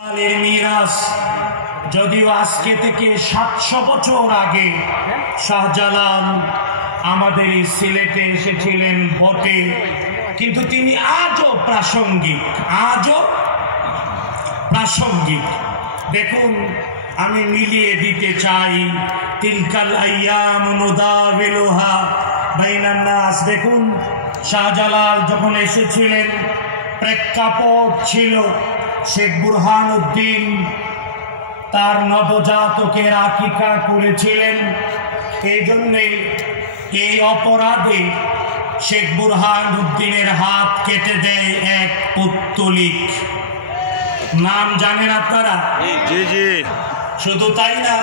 মিরাজ যদিও আজকে থেকে 700 বছর আগে শাহজালাল আমাদের এই সিলেটে এসেছিলেন বটে, কিন্তু তিনি আজও প্রাসঙ্গিক। দেখুন, আমি মিলিয়ে দিতে চাই তিলকাল আইয়াম নুদাবিলুহা বাইনান নাস। দেখুন, শাহজালাল যখন এসেছিলেন প্রেক্ষাপট ছিল শেখ বুরহানুদ্দিন তার নবজাতকের আকিকা করেছিলেন। এই জন্যে এই অপরাধে শেখ বুরহানুদ্দিনের হাত কেটে দেয় এক পুত্তলিক। নাম জানেন আপনারা? জি জি। শুধু তাই না,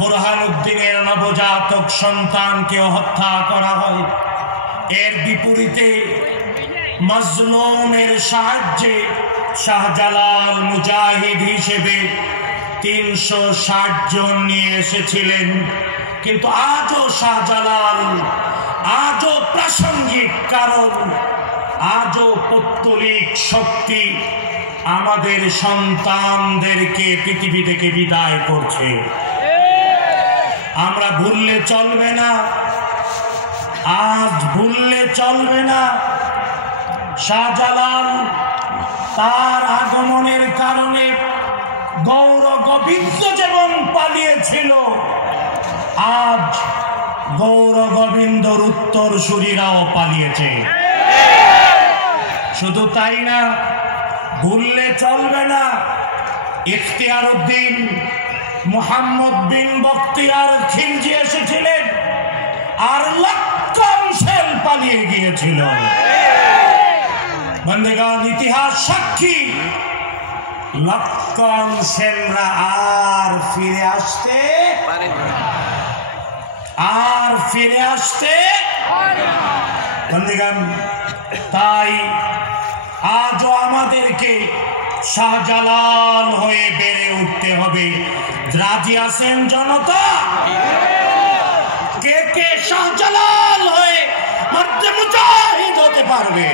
বুরহানুদ্দিনের নবজাতক সন্তানকেও হত্যা করা হয়। এর বিপরীতে মাজলুমের সাহায্যে শাহজালাল মুজাহিদ হিসেবে 360 জন নিয়ে এসেছিলেন। কিন্তু আজও শাহজালাল আজও প্রাসঙ্গিক, কারণ আজও পৌত্তলিক শক্তি আমাদের সন্তানদেরকে পৃথিবী থেকে বিদায় করছে। আমরা ভুললে চলবে না, আজ ভুললে চলবে না। শাহজালাল তার আগমনের কারণে গৌর গোবিন্দ যেমন পালিয়েছিল, আজ গৌর গোবিন্দর উত্তরসূরিরাও পালিয়েছে। শুধু তাই না, ভুললে চলবে না, ইখতিয়ার উদ্দিন মুহাম্মদ বিন বখতিয়ার খিলজি এসেছিলেন আর লক্ষণ সেন পালিয়ে গিয়েছিল। বন্ধুগণ, ইতিহাস সাক্ষী, লক্ষণ সেনরা আর ফিরে আসতে বন্ধুগণ, তাই আজও আমাদেরকে শাহজালাল হয়ে বেড়ে উঠতে হবে। রাজি আছেন জনতা? কে কে শাহজালাল হয়ে মধ্যে মুজাহিদ হতে পারবে?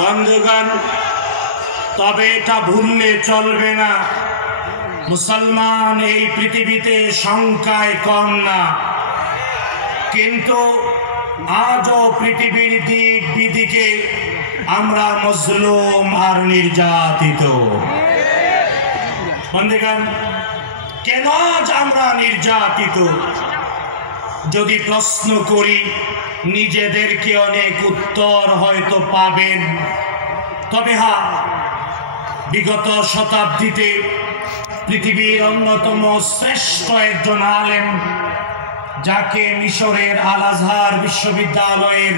বন্ধুগণ, তবে এটা ভুললে চলবে না, মুসলমান এই পৃথিবীতে সংখ্যায় কম না, কিন্তু আজও পৃথিবীর দিক বিদিকে আমরা মজলুম আর নির্যাতিত। বন্ধুগণ, কেন আজ আমরা নির্যাতিত? যদি প্রশ্ন করি, নিজেদেরকে অনেক উত্তর হয়তো পাবেন। তবে হ্যাঁ, বিগত শতাব্দীতে পৃথিবীর অন্যতম শ্রেষ্ঠ একজন আলেম, যাকে মিশরের আল আজহার বিশ্ববিদ্যালয়ের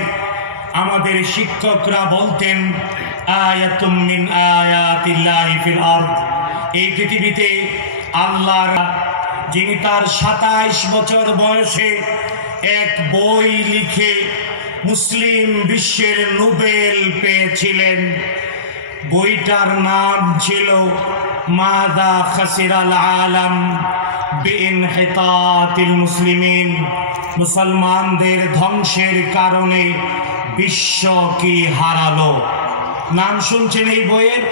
আমাদের শিক্ষকরা বলতেন আয়াতুম মিন আয়াতিল্লাহি ফিল আরদ, এই পৃথিবীতে আল্লাহ, যিনি তার 27 বছর বয়সে এক বই লিখে মুসলিম বিশ্বের নোবেল পেয়েছিলেন। বইটার নাম ছিল মাযা খাসিরাল আলাম বিইনহিতাতিল মুসলিমিন, মুসলমানদের ধ্বংসের কারণে বিশ্ব কি হারালো। নাম শুনছেন এই বইয়ের?